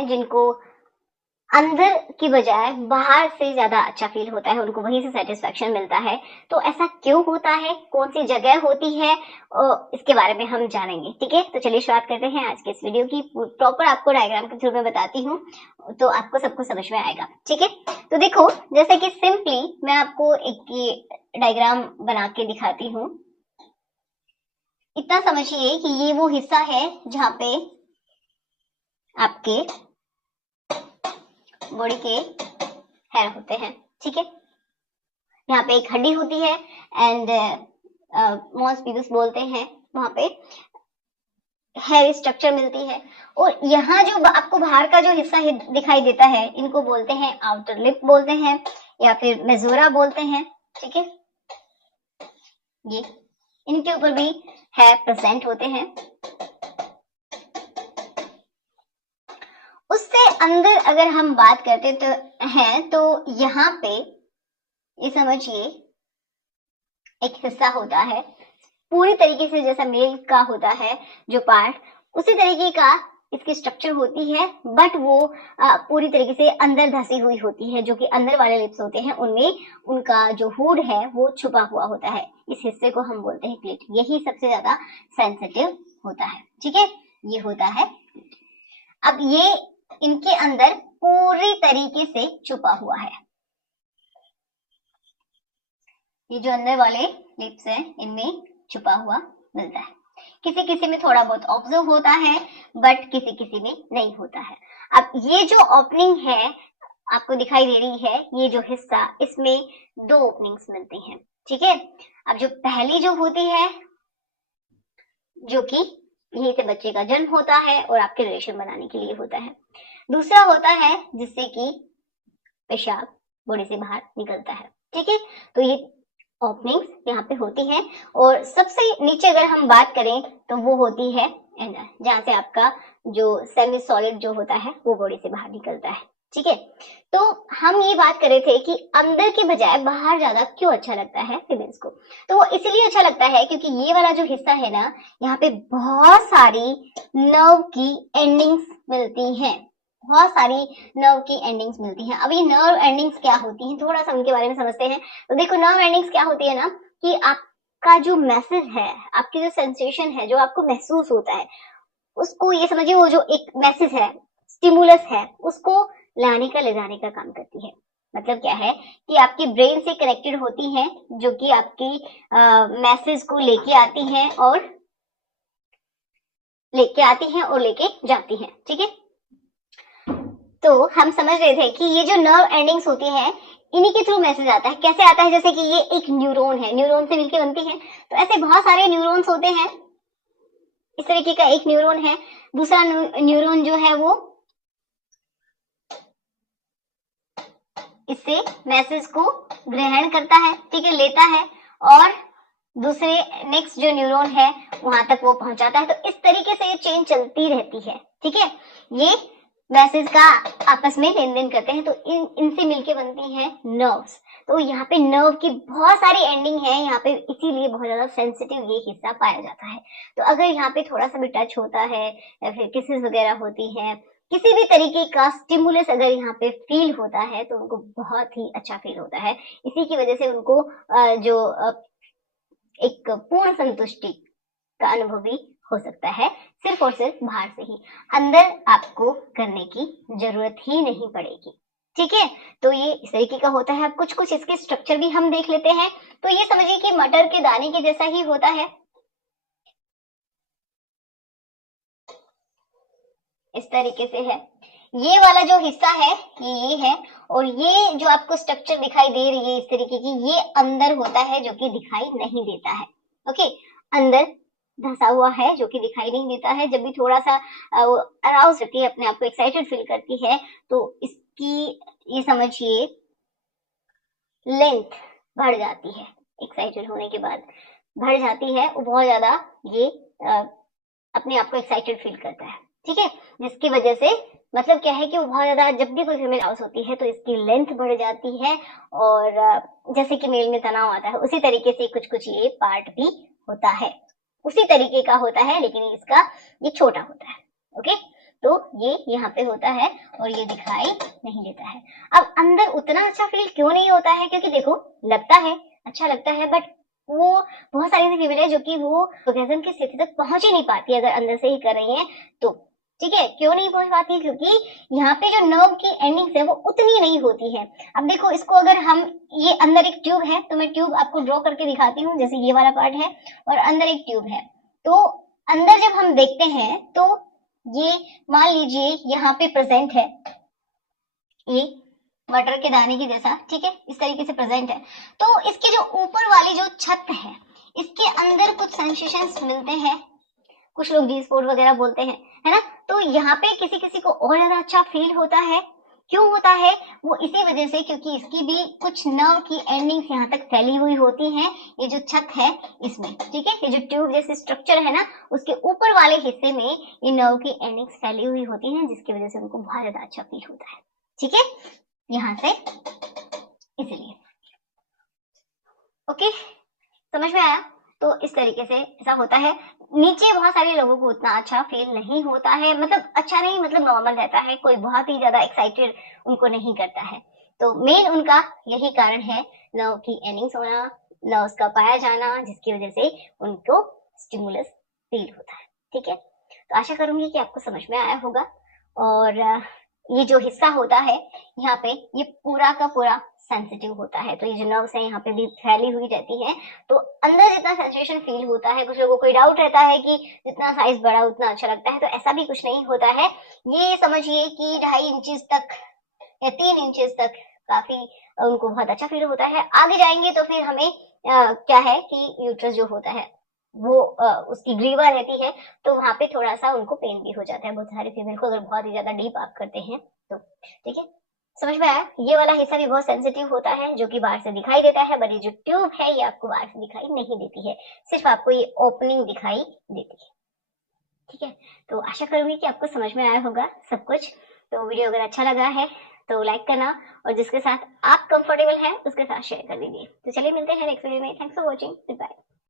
हैं जिनको अंदर की बजाय बाहर से ज्यादा अच्छा फील होता है, उनको वहीं से सेटिस्फेक्शन मिलता है। तो ऐसा क्यों होता है, कौन सी जगह होती है, इसके बारे में हम जानेंगे। ठीक है, तो चलिए शुरुआत करते हैं आज के इस वीडियो की। प्रॉपर आपको डायग्राम के थ्रू में बताती हूँ तो आपको सब कुछ समझ में आएगा। ठीक है, तो देखो जैसे कि सिंपली मैं आपको एक डायग्राम बना के दिखाती हूँ। इतना समझिए कि ये वो हिस्सा है जहाँ पे आपके बॉडी के हेयर होते हैं। ठीक है, यहाँ पे एक हड्डी होती है एंड मॉस पीडस बोलते हैं, वहां पे हेयर स्ट्रक्चर मिलती है। और यहाँ जो आपको बाहर का जो हिस्सा दिखाई देता है, इनको बोलते हैं आउटर लिप बोलते हैं या फिर मेजोरा बोलते हैं। ठीक है, ये इनके ऊपर भी हेयर प्रेजेंट होते हैं। उससे अंदर अगर हम बात करते तो यहाँ पे ये समझिए एक हिस्सा होता है पूरी तरीके से जैसा मेल का होता है जो पार्ट, उसी तरीके का इसकी स्ट्रक्चर होती है, बट वो पूरी तरीके से अंदर धसी हुई होती है। जो कि अंदर वाले लिप्स होते हैं उनमें उनका जो हुड है वो छुपा हुआ होता है। इस हिस्से को हम बोलते हैं क्लिट। यही सबसे ज्यादा सेंसिटिव होता है। ठीक है, ये होता है। अब ये इनके अंदर पूरी तरीके से छुपा हुआ है। ये जो अंदर वाले लिप्स हैं इनमें छुपा हुआ मिलता है। किसी किसी में थोड़ा बहुत ऑब्जर्व होता है बट किसी किसी में नहीं होता है। अब ये जो ओपनिंग है आपको दिखाई दे रही है, ये जो हिस्सा, इसमें दो ओपनिंग्स मिलती हैं। ठीक है, अब जो पहली जो होती है जो कि यहीं से बच्चे का जन्म होता है और आपके रिलेशन बनाने के लिए होता है। दूसरा होता है जिससे कि पेशाब बॉडी से बाहर निकलता है। ठीक है, तो ये ओपनिंग्स यहाँ पे होती हैं। और सबसे नीचे अगर हम बात करें तो वो होती है एनर, जहां से आपका जो सेमी सॉलिड जो होता है वो बॉडी से बाहर निकलता है। ठीक है, तो हम ये बात कर रहे थे कि अंदर के बजाय बाहर ज्यादा क्यों अच्छा लगता है फीमेल्स को। तो वो इसलिए अच्छा लगता है क्योंकि ये वाला जो हिस्सा है ना, यहाँ पे बहुत सारी नर्व की एंडिंग्स मिलती हैं। बहुत सारी नर्व की एंडिंग्स मिलती हैं। अब ये नर्व एंडिंग्स क्या होती हैं, थोड़ा सा उनके बारे में समझते हैं। तो देखो नर्व एंडिंग्स क्या होती है ना, कि आपका जो मैसेज है, आपकी जो सेंसेशन है, जो आपको महसूस होता है, उसको ये समझिए वो जो एक मैसेज है, स्टिमुलस है, उसको लाने का ले जाने का काम करती है। मतलब क्या है कि आपकी ब्रेन से कनेक्टेड होती हैं, जो कि आपकी मैसेज को लेके आती हैं और लेके जाती हैं। ठीक है, तो हम समझ रहे थे कि ये जो नर्व एंडिंग्स होती हैं इन्हीं के थ्रू मैसेज आता है। कैसे आता है, जैसे कि ये एक न्यूरॉन है, न्यूरॉन से मिलकर बनती है। तो ऐसे बहुत सारे न्यूरॉन्स होते हैं। इस तरीके का एक न्यूरॉन है, दूसरा न्यूरॉन जो है वो इससे मैसेज को ग्रहण करता है। ठीक है, लेता है और दूसरे नेक्स्ट जो न्यूरॉन है वहां तक वो पहुंचाता है। तो इस तरीके से ये चेन चलती रहती है। ठीक है, ये मैसेज का आपस में लेन देन करते हैं। तो इनसे मिलके बनती हैं नर्व्स। तो यहाँ पे नर्व की बहुत सारी एंडिंग है यहाँ पे, इसीलिए बहुत ज्यादा सेंसिटिव ये हिस्सा पाया जाता है। तो अगर यहाँ पे थोड़ा सा भी टच होता है या फिर किसेस वगैरह होती है, किसी भी तरीके का स्टिमुलस अगर यहाँ पे फील होता है तो उनको बहुत ही अच्छा फील होता है। इसी की वजह से उनको जो एक पूर्ण संतुष्टि का अनुभव भी हो सकता है, सिर्फ और सिर्फ बाहर से ही। अंदर आपको करने की जरूरत ही नहीं पड़ेगी। ठीक है, तो ये इस तरीके का होता है। अब कुछ कुछ इसके स्ट्रक्चर भी हम देख लेते हैं। तो ये समझिए कि मटर के दाने के जैसा ही होता है, इस तरीके से है। ये वाला जो हिस्सा है ये है, और ये जो आपको स्ट्रक्चर दिखाई दे रही है इस तरीके की, ये अंदर होता है जो कि दिखाई नहीं देता है। ओके, अंदर धसा हुआ है जो कि दिखाई नहीं देता है। जब भी थोड़ा सा अराउज रहती है, अपने आप को एक्साइटेड फील करती है, तो इसकी ये समझिए लेंथ बढ़ जाती है। एक्साइटेड होने के बाद बढ़ जाती है, वो बहुत ज्यादा ये अपने आप को एक्साइटेड फील करता है। ठीक है, जिसकी वजह से मतलब क्या है कि वो बहुत ज्यादा, जब भी कोई फीमेल हाउस होती है तो इसकी लेंथ बढ़ जाती है। और जैसे कि मेल में तनाव आता है उसी तरीके से कुछ कुछ ये पार्ट भी होता है, उसी तरीके का होता है, लेकिन इसका ये छोटा होता है। ओके, तो ये यहाँ पे होता है और ये दिखाई नहीं देता है। अब अंदर उतना अच्छा फील क्यों नहीं होता है, क्योंकि देखो लगता है अच्छा लगता है, बट वो बहुत सारी ऐसी फीमेल है जो कि वो ऑर्गेज्म की स्थिति तक पहुंच ही नहीं पाती अगर अंदर से ही कर रही है तो। ठीक है, क्यों नहीं पहुंच पाती, क्योंकि यहाँ पे जो नर्व की एंडिंग्स है वो उतनी नहीं होती है। अब देखो इसको अगर हम, ये अंदर एक ट्यूब है, तो मैं ट्यूब आपको ड्रॉ करके दिखाती हूँ, जैसे ये वाला पार्ट है और अंदर एक ट्यूब है। तो अंदर जब हम देखते हैं तो ये मान लीजिए यहाँ पे प्रेजेंट है, ये मटर के दाने की जैसा, ठीक है, इस तरीके से प्रेजेंट है। तो इसके जो ऊपर वाली जो छत है, इसके अंदर कुछ सेंसेशंस मिलते हैं, कुछ लोग जी स्पॉट वगैरह बोलते हैं, है ना। तो यहाँ पे किसी किसी को और ज्यादा अच्छा फील होता है। क्यों होता है, वो इसी वजह से क्योंकि इसकी भी कुछ नर्व की एंडिंग्स यहाँ तक फैली हुई होती हैं, ये जो छत है इसमें, ठीक है, ये जो ट्यूब जैसे स्ट्रक्चर है ना, उसके ऊपर वाले हिस्से में ये नर्व की एंडिंग्स फैली हुई होती हैं, जिसकी वजह से उनको बहुत ज्यादा अच्छा फील होता है। ठीक है, यहाँ से इसलिए। ओके, समझ में आया। तो इस तरीके से ऐसा होता है। नीचे बहुत सारे लोगों को उतना अच्छा फील नहीं होता है, मतलब अच्छा नहीं, मतलब नॉर्मल रहता है, कोई बहुत ही ज्यादा एक्साइटेड उनको नहीं करता है। तो मेन उनका यही कारण है, नर्व की एंडिंग्स होना, नर्व्स का पाया जाना, जिसकी वजह से उनको स्टिमुलस फील होता है। ठीक है, तो आशा करूंगी कि आपको समझ में आया होगा। और ये जो हिस्सा होता है यहाँ पे, ये पूरा का पूरा सेंसिटिव होता है। तो ये जो नर्व्स है यहाँ पे भी फैली हुई रहती है, तो अंदर जितना सेंसेशन फील होता है, कुछ लोगों को डाउट रहता है कि जितना साइज बड़ा उतना अच्छा लगता है, तो ऐसा भी कुछ नहीं होता है। ये समझिए कि 2.5 इंचेस तक या 3 इंचेस तक काफी उनको बहुत अच्छा फील होता है। आगे जाएंगे तो फिर हमें क्या है कि यूट्रस जो होता है वो उसकी ग्रीवा रहती है, तो वहां पे थोड़ा सा उनको पेन भी हो जाता है बहुत सारे फीमेल को, अगर बहुत ही ज्यादा डीप आप करते हैं तो। ठीक है, समझ में आया। ये वाला हिस्सा भी बहुत सेंसिटिव होता है, जो कि बाहर से दिखाई देता है, बट ये जो ट्यूब है ये आपको बाहर से दिखाई नहीं देती है, सिर्फ आपको ये ओपनिंग दिखाई देती है। ठीक है, तो आशा करूंगी कि आपको समझ में आया होगा सब कुछ। तो वीडियो अगर अच्छा लगा है तो लाइक करना, और जिसके साथ आप कंफर्टेबल हैं उसके साथ शेयर कर दीजिए। तो चलिए मिलते हैं नेक्स्ट वीडियो में। Thanks for watching, good bye.